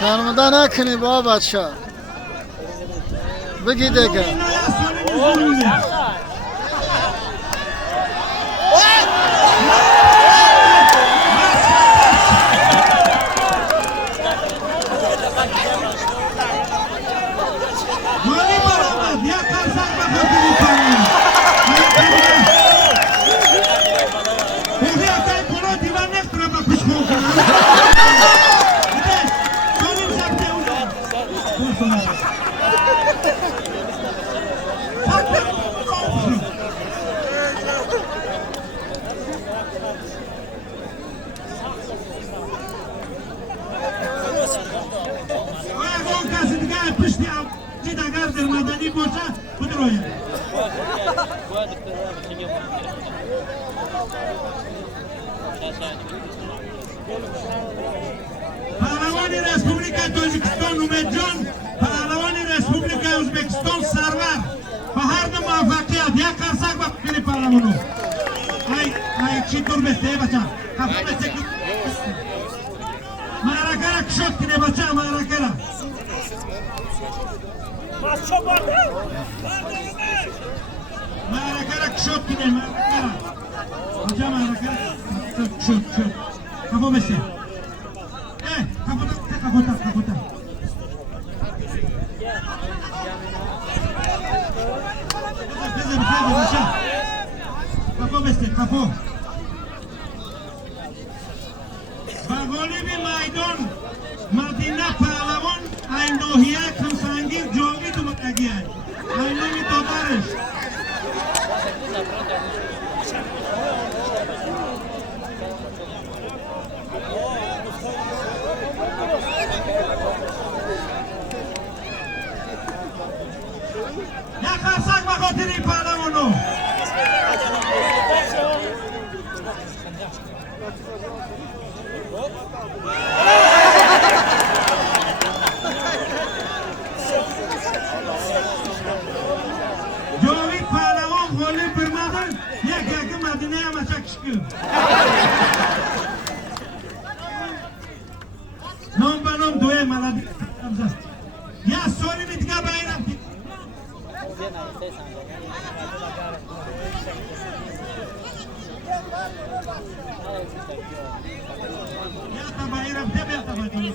شرمنده نکنی با بچه بگی دیگه پهلوان رسپوبلیکا تاجیکستان اومدجان، پهلوان رسپوبلیکا ازبکستان سرور به هر دو موفقیت یک قرصک با کلی پهلوانو ای چی دور بسته بچه خفه بسته معرکه را کشت کنه بچه معرکه را معرکه را کشت کنه معرکه را بچه معرکه را کشت خفه بسته kaputa. Kapo. Bagolibi Maidon, Madina Pahlawan, Aindohia Kamsangir Jogi to Matagian. Aindomi Todarish. Ya karsak bakotiri Pahlawanو. Jogi Pahlawan goli birmadan yak Madinaya maçak çıkıyor. Nom banom doye maladi. Ya soli bitga bayram. Ya ta bayram tebe ta bayram.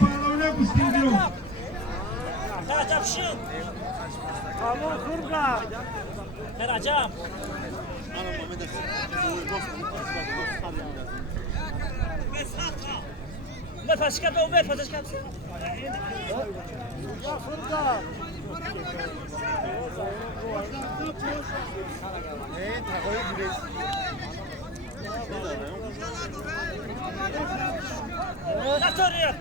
Pahlawana kustingiro. Tacapşin. Tamam kurga. Teracam. Ne faşka da uber faşka. Ya kurga. Natoriya.